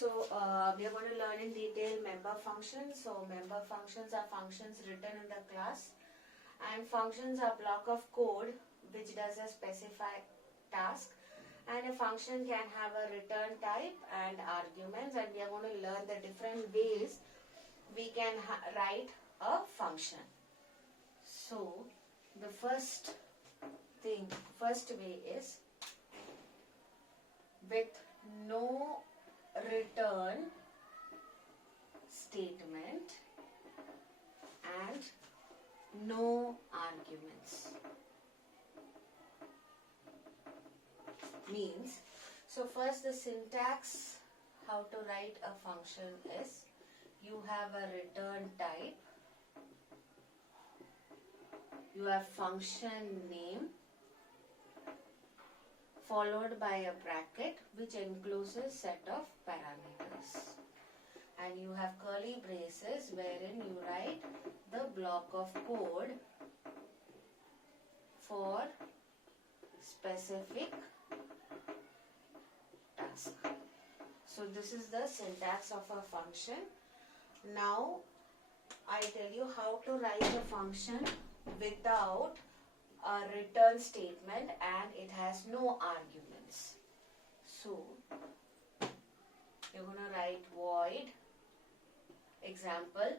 We are going to learn in detail member functions. So member functions are functions written in the class, and functions are block of code which does a specified task, and a function can have a return type and arguments, and we are going to learn the different ways we can write a function. So the first way is with no return statement and no arguments. Means, so first the syntax how to write a function is, you have a return type, you have function name followed by a bracket which encloses a set of parameters, and you have curly braces wherein you write the block of code for specific task. So this is the syntax of a function. Now I tell you how to write a function without a return statement and it has no arguments. So you're going to write void example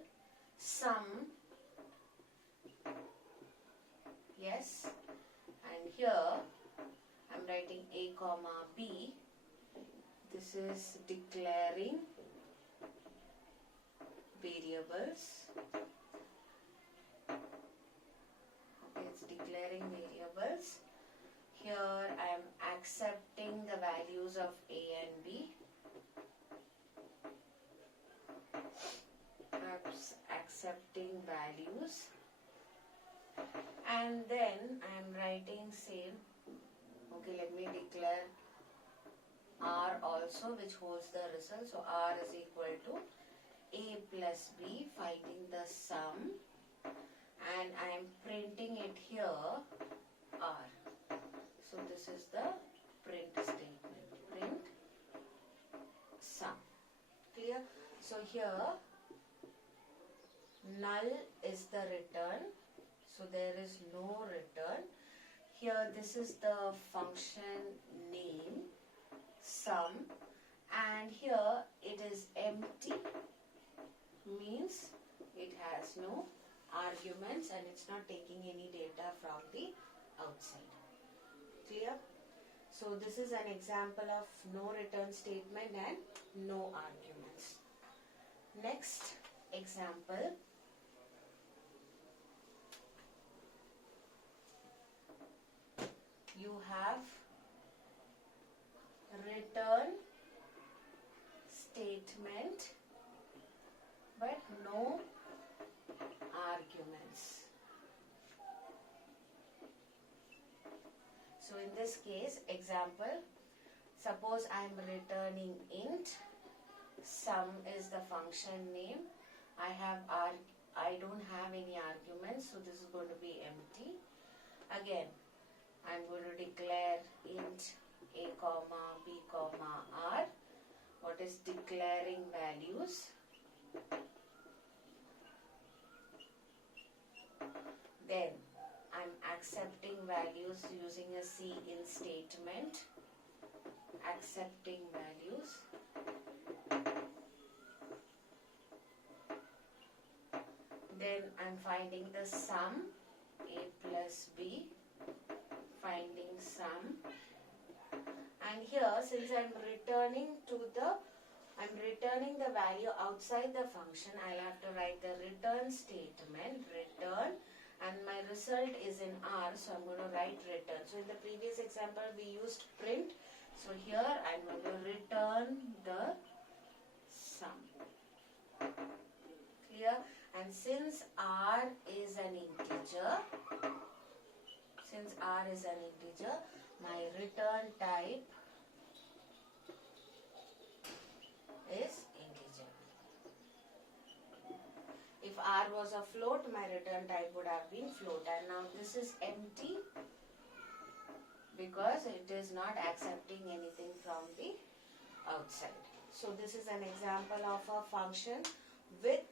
sum, yes, and here I'm writing a comma b. This is declaring variables. It's declaring variables. Here I am accepting the values of a and b. Accepting values, and then I am writing same. Okay, let me declare r also, which holds the result. So r is equal to a plus b, finding the sum, and I am printing it here r. So this is the print statement, print sum. Clear? So here null is the return, so there is no return. Here this is the function name sum, and here it is empty, means it has no arguments and it's not taking any data from the outside. Clear? So this is an example of no return statement and no arguments. Next example, you have return statement but no arguments. So in this case, example, suppose I am returning int, sum is the function name, I don't have any arguments, so this is going to be empty. Again, I am going to declare int a comma b comma r. What is declaring values? Then I am accepting values using a cin statement, accepting values. Then I am finding the sum, a plus b, finding sum. And here, since I am returning the value outside the function, I'll have to write the return statement, return, and my result is in R, so I'm going to write return. So in the previous example, we used print. So here I'm going to return the sum. Clear? And since R is an integer, my return type is integer. If R was a float, my return type would have been float, and now this is empty because it is not accepting anything from the outside. So this is an example of a function with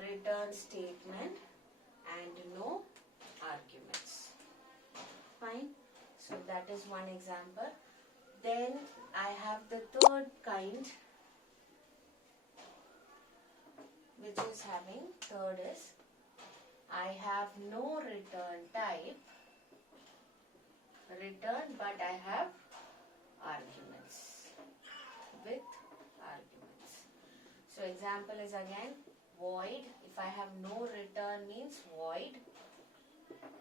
return statement and no arguments. Fine. So that is one example. Then I have the third kind, which is third is I have no return type, but I have arguments, with arguments. So example is again void. If I have no return means void.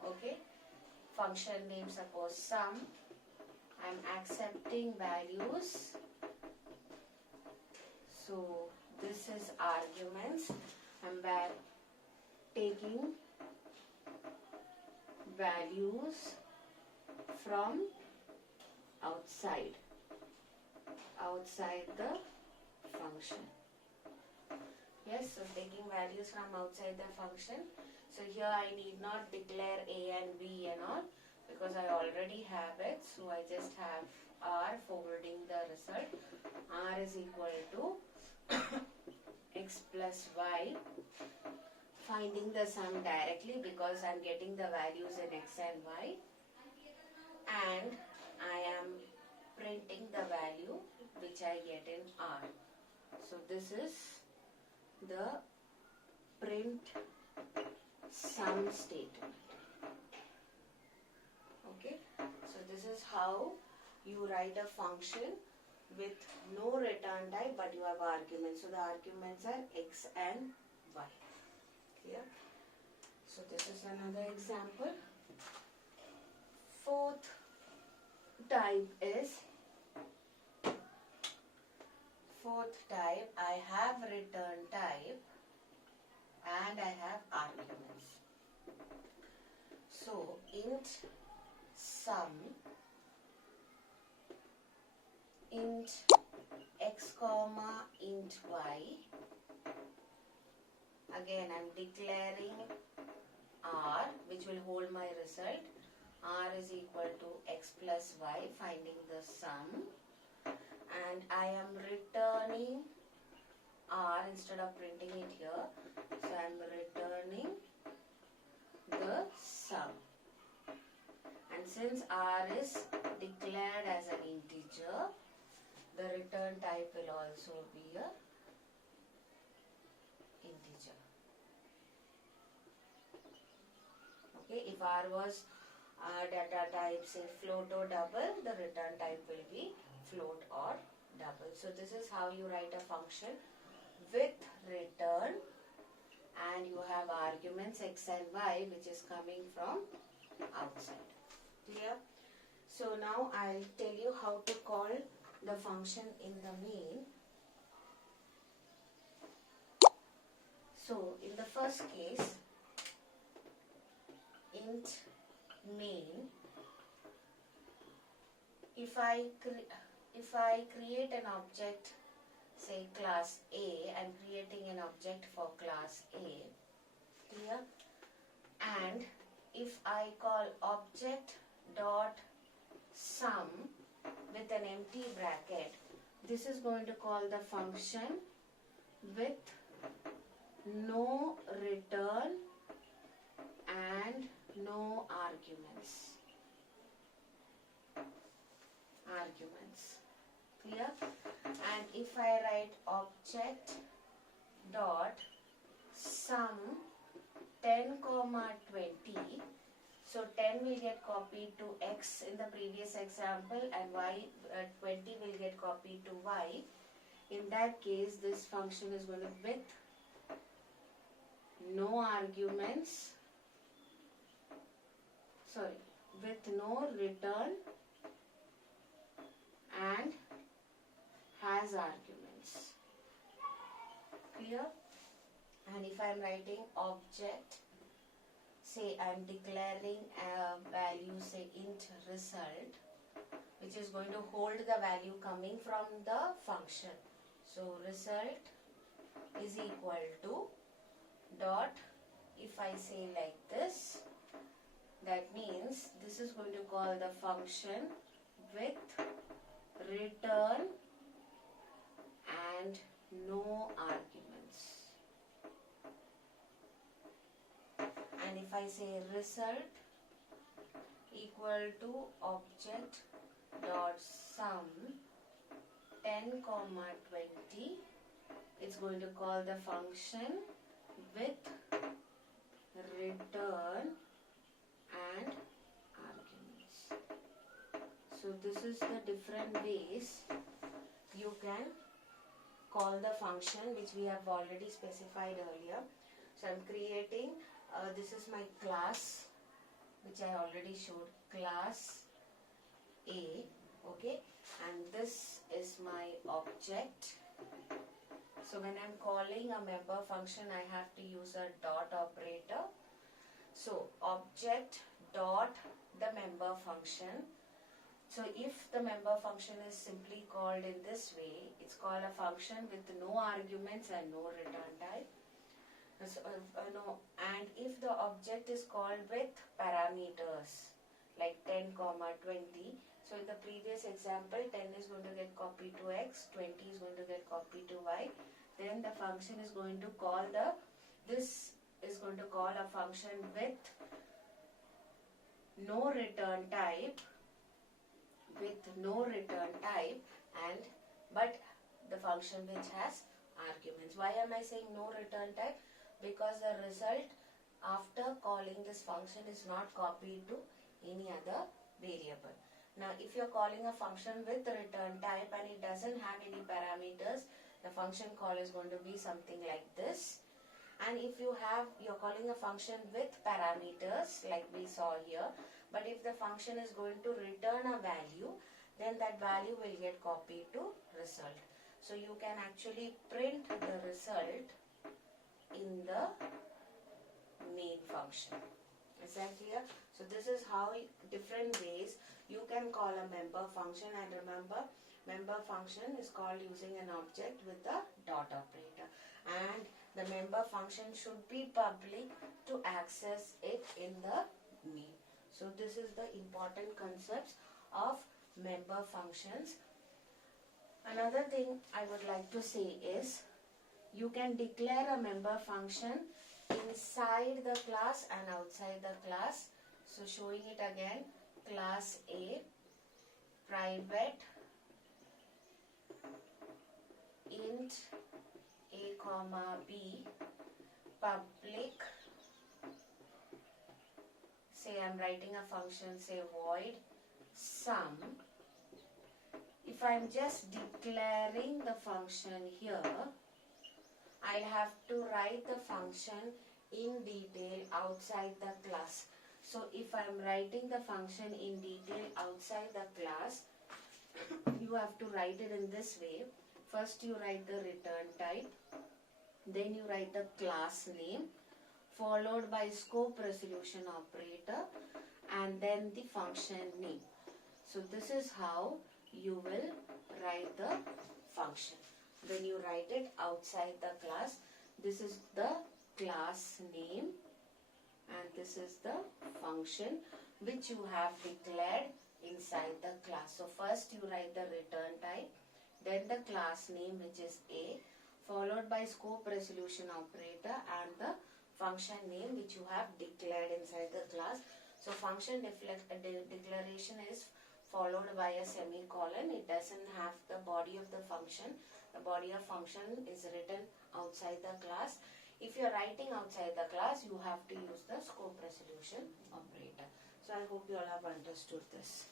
Okay. Function name suppose sum. I'm accepting values. So this is arguments. I'm taking values from outside the function. Yes, so taking values from outside the function. So here I need not declare A and B and all because I already have it. So I just have R forwarding the result. R is equal to x plus y. Finding the sum directly because I'm getting the values in x and y. And I am printing the value which I get in R. So this is the print sum statement. Okay, so this is how you write a function with no return type but you have arguments. So the arguments are x and y. Clear? So this is another example. Fourth type I have return type and I have arguments. So int sum, int x comma int y. Again I'm declaring R which will hold my result. R is equal to x plus y, finding the sum. And I am returning R instead of printing it here. So I am returning the sum. And since R is declared as an integer, the return type will also be a integer. Okay, if R was data type say float or double, the return type will be float or double. So this is how you write a function with return and you have arguments x and y which is coming from outside. Clear? So now I'll tell you how to call the function in the main. So in the first case, int main, if I create an object, say class A, I'm creating an object for class A, clear? And if I call object dot sum with an empty bracket, this is going to call the function with no return and no arguments. Clear? And if I write object dot sum 10 comma 20, so 10 will get copied to x in the previous example and y 20 will get copied to y. In that case, this function is going to with no arguments, with no return and has arguments. Clear? And if I am writing object, say I am declaring a value, say int result, which is going to hold the value coming from the function. So result is equal to dot, if I say like this, that means this is going to call the function with return I say result equal to object dot sum 10 comma 20, it's going to call the function with return and arguments. So this is the different ways you can call the function which we have already specified earlier. So I'm creating, this is my class which I already showed, class A, okay, and this is my object. So when I'm calling a member function, I have to use a dot operator. So object dot the member function. So if the member function is simply called in this way, it's called a function with no arguments and no return type. So, and if the object is called with parameters like 10 comma 20, so in the previous example 10 is going to get copied to x, 20 is going to get copied to y, then the function is going to call this is going to call a function with no return type, and but the function which has arguments. Why am I saying no return type? Because the result after calling this function is not copied to any other variable. Now if you are calling a function with return type and it doesn't have any parameters, the function call is going to be something like this. And if you're calling a function with parameters like we saw here, but if the function is going to return a value, then that value will get copied to result. So you can actually print the result in the main function. Is that clear? So this is how different ways you can call a member function, and remember, member function is called using an object with a dot operator, and the member function should be public to access it in the main. So this is the important concepts of member functions. Another thing I would like to say is you can declare a member function inside the class and outside the class. So showing it again, class A, private int A comma B, public, say I'm writing a function, say void sum. If I'm just declaring the function here, I'll have to write the function in detail outside the class. So if I'm writing the function in detail outside the class, you have to write it in this way. First you write the return type, then you write the class name, followed by scope resolution operator, and then the function name. So this is how you will write the function. When you write it outside the class, this is the class name and this is the function which you have declared inside the class. So first you write the return type, then the class name which is A, followed by scope resolution operator and the function name which you have declared inside the class. So function declaration is followed by a semicolon. It doesn't have the body of the function. The body of function is written outside the class. If you are writing outside the class, you have to use the scope resolution operator. So I hope you all have understood this.